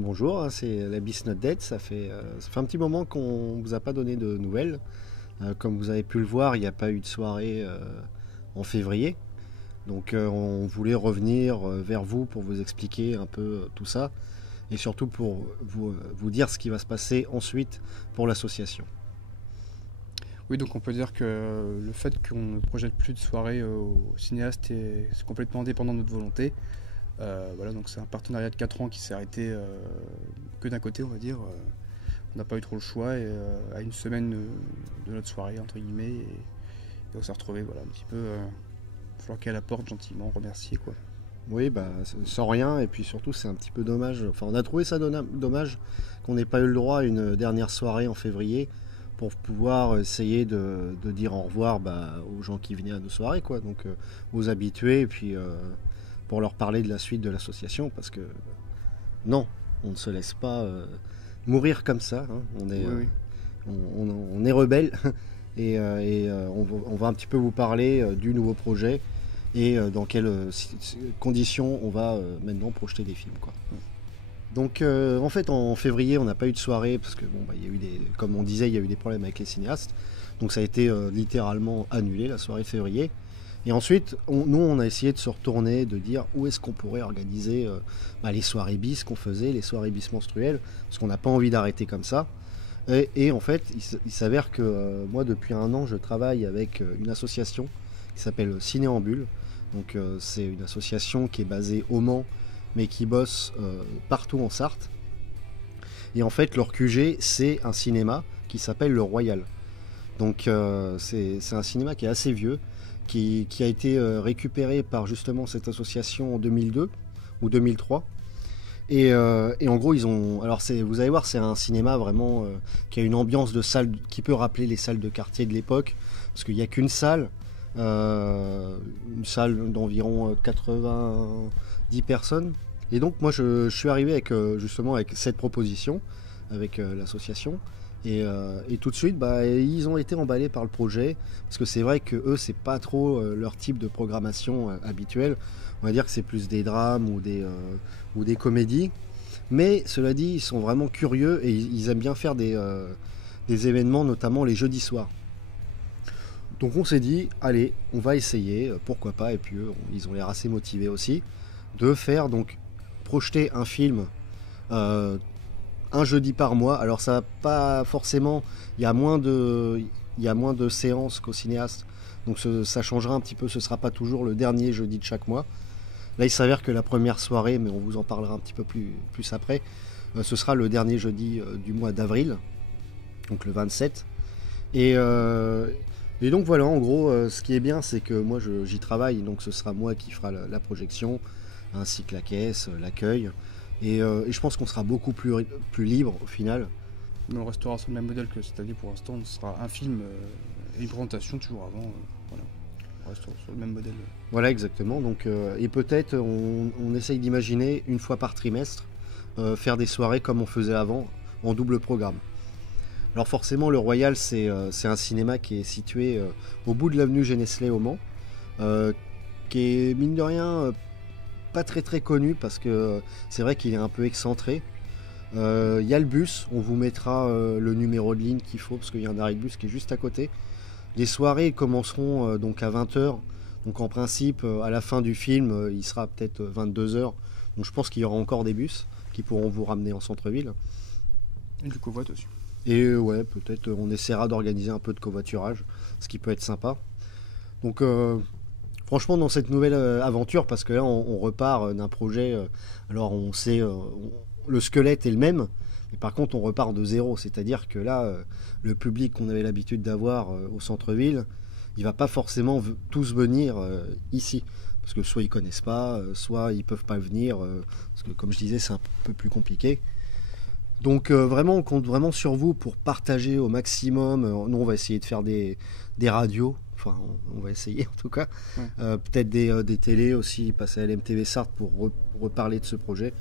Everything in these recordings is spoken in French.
Bonjour, hein, c'est l'Abyss Not Dead. Ça fait un petit moment qu'on ne vous a pas donné de nouvelles. Comme vous avez pu le voir, il n'y a pas eu de soirée en février. Donc on voulait revenir vers vous pour vous expliquer un peu tout ça. Et surtout pour vous dire ce qui va se passer ensuite pour l'association. Oui, donc on peut dire que le fait qu'on ne projette plus de soirée au cinéaste c'est complètement indépendant de notre volonté. Voilà, donc c'est un partenariat de 4 ans qui s'est arrêté que d'un côté, on va dire. On n'a pas eu trop le choix et à une semaine de notre soirée, entre guillemets, et on s'est retrouvé voilà, un petit peu flanqué à la porte gentiment, remercier quoi. Oui, sans rien, et puis surtout c'est un petit peu dommage. Enfin, on a trouvé ça dommage qu'on n'ait pas eu le droit à une dernière soirée en février pour pouvoir essayer de dire au revoir aux gens qui venaient à nos soirées, quoi. Donc aux habitués, et puis pour leur parler de la suite de l'association, parce que non, on ne se laisse pas mourir comme ça. Hein. Oui. On est rebelle et on va un petit peu vous parler du nouveau projet et dans quelles conditions on va maintenant projeter des films, quoi. Donc en fait en février on n'a pas eu de soirée parce que il y a eu comme on disait, il y a eu des problèmes avec les cinéastes. Donc ça a été littéralement annulé la soirée de février. Et ensuite, nous, on a essayé de se retourner, de dire où est-ce qu'on pourrait organiser les soirées bis qu'on faisait, les soirées bis menstruelles, parce qu'on n'a pas envie d'arrêter comme ça. Et en fait, il s'avère que moi, depuis un an, je travaille avec une association qui s'appelle Cinéambule. Donc, c'est une association qui est basée au Mans, mais qui bosse partout en Sarthe. Et en fait, leur QG, c'est un cinéma qui s'appelle le Royal. Donc, c'est un cinéma qui est assez vieux, qui a été récupéré par justement cette association en 2002 ou 2003. Et en gros, vous allez voir, c'est un cinéma vraiment qui a une ambiance de salle qui peut rappeler les salles de quartier de l'époque, parce qu'il n'y a qu'une salle, une salle d'environ 90 personnes. Et donc moi, je suis arrivé avec justement avec cette proposition, avec l'association. Et tout de suite, ils ont été emballés par le projet, parce que c'est vrai que eux, c'est pas trop leur type de programmation habituelle. On va dire que c'est plus des drames ou des comédies. Mais cela dit, ils sont vraiment curieux et ils aiment bien faire des événements, notamment les jeudis soirs. Donc on s'est dit, allez, on va essayer, pourquoi pas. Et puis eux, ils ont l'air assez motivés aussi de faire donc projeter un film. Un jeudi par mois. Alors ça pas forcément, il y a moins de séances qu'au cinéaste, donc ça changera un petit peu, ce sera pas toujours le dernier jeudi de chaque mois. Là il s'avère que la première soirée, mais on vous en parlera un petit peu plus après, ce sera le dernier jeudi du mois d'avril, donc le 27. Et donc voilà, en gros, ce qui est bien, c'est que moi j'y travaille, donc ce sera moi qui fera la projection, ainsi que la caisse, l'accueil. Et je pense qu'on sera beaucoup plus libre au final. Mais on restera sur le même modèle que cette année pour l'instant. Ce sera un film et une présentation toujours avant. Voilà. On reste sur le même modèle. Voilà, exactement. Donc, et peut-être on essaye d'imaginer une fois par trimestre faire des soirées comme on faisait avant, en double programme. Alors forcément, le Royal, c'est un cinéma qui est situé au bout de l'avenue Genesley au Mans, qui est mine de rien pas très très connu parce que c'est vrai qu'il est un peu excentré. Il y a le bus, on vous mettra le numéro de ligne qu'il faut parce qu'il y a un arrêt de bus qui est juste à côté. Les soirées commenceront donc à 20h. Donc en principe, à la fin du film, il sera peut-être 22h. Donc je pense qu'il y aura encore des bus qui pourront vous ramener en centre-ville. Et du covoit aussi. Et ouais, peut-être on essaiera d'organiser un peu de covoiturage, ce qui peut être sympa. Donc franchement, dans cette nouvelle aventure, parce que là, on repart d'un projet. Alors, on sait, le squelette est le même, mais par contre, on repart de zéro. C'est-à-dire que là, le public qu'on avait l'habitude d'avoir au centre-ville, il va pas forcément tous venir ici. Parce que soit ils connaissent pas, soit ils peuvent pas venir. Parce que, comme je disais, c'est un peu plus compliqué. Donc, vraiment, on compte vraiment sur vous pour partager au maximum. Nous, on va essayer de faire des radios. Enfin, on va essayer en tout cas. Ouais. Peut-être des télés aussi, passer à l'MTV Sarthe pour reparler de ce projet.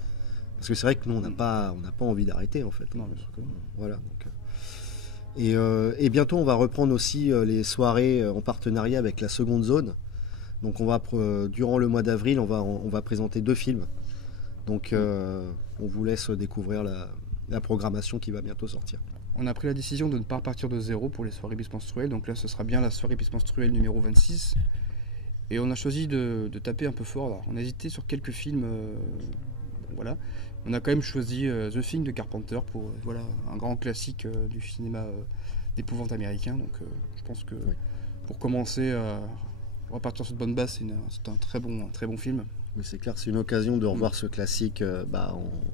Parce que c'est vrai que nous, on n'a pas envie d'arrêter en fait. Non, voilà. Donc, et bientôt, on va reprendre aussi les soirées en partenariat avec la Seconde Zone. Donc, durant le mois d'avril, on va présenter 2 films. Donc on vous laisse découvrir la programmation qui va bientôt sortir. On a pris la décision de ne pas repartir de zéro pour les soirées bismenstruelles, donc là ce sera bien la soirée bismenstruelle numéro 26. Et on a choisi de taper un peu fort. Alors, on a hésité sur quelques films, bon, voilà. On a quand même choisi The Thing de Carpenter pour voilà, un grand classique du cinéma d'épouvante américain. Donc je pense que pour commencer à repartir sur de bonnes bases, c'est un très bon film. Oui, c'est clair, c'est une occasion de revoir ce classique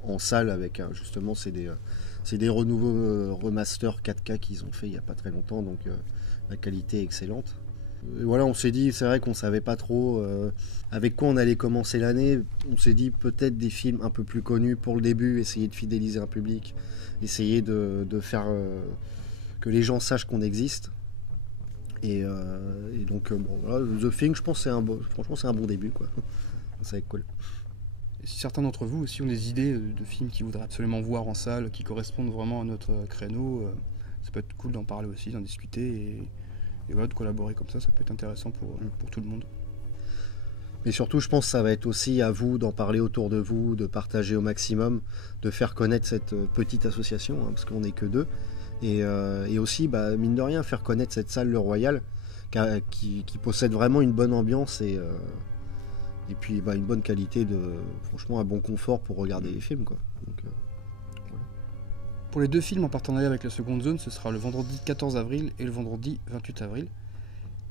en salle avec justement c'est des renouveaux remaster 4K qu'ils ont fait il n'y a pas très longtemps, donc la qualité est excellente. Et voilà, on s'est dit, c'est vrai qu'on savait pas trop avec quoi on allait commencer l'année. On s'est dit peut-être des films un peu plus connus pour le début, essayer de fidéliser un public, essayer de faire que les gens sachent qu'on existe. Et donc bon, voilà, The Thing, je pense franchement c'est un bon début quoi. Ça va être cool. Et si certains d'entre vous aussi ont des idées de films qu'ils voudraient absolument voir en salle, qui correspondent vraiment à notre créneau, ça peut être cool d'en parler aussi, d'en discuter et voilà, de collaborer comme ça peut être intéressant pour tout le monde. Mais surtout, je pense que ça va être aussi à vous d'en parler autour de vous, de partager au maximum, de faire connaître cette petite association, parce qu'on n'est que deux. Et aussi, mine de rien, faire connaître cette salle Le Royal, qui possède vraiment une bonne ambiance et puis une bonne qualité, franchement un bon confort pour regarder les films, quoi. Donc, voilà. Pour les deux films en partenariat avec la Seconde Zone, ce sera le vendredi 14 avril et le vendredi 28 avril.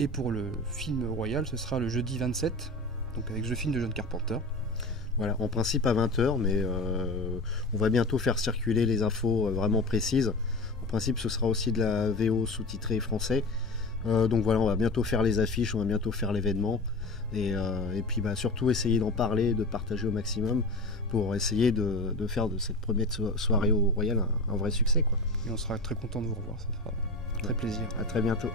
Et pour le film Royal, ce sera le jeudi 27, donc avec The Film de John Carpenter. Voilà, en principe à 20h, mais on va bientôt faire circuler les infos vraiment précises. En principe, ce sera aussi de la VO sous-titrée français. Donc voilà, on va bientôt faire les affiches, on va bientôt faire l'événement. Et puis surtout essayer d'en parler, de partager au maximum pour essayer de faire de cette première soirée au Royal un vrai succès, quoi. Et on sera très content de vous revoir, ça fera très plaisir. À très bientôt.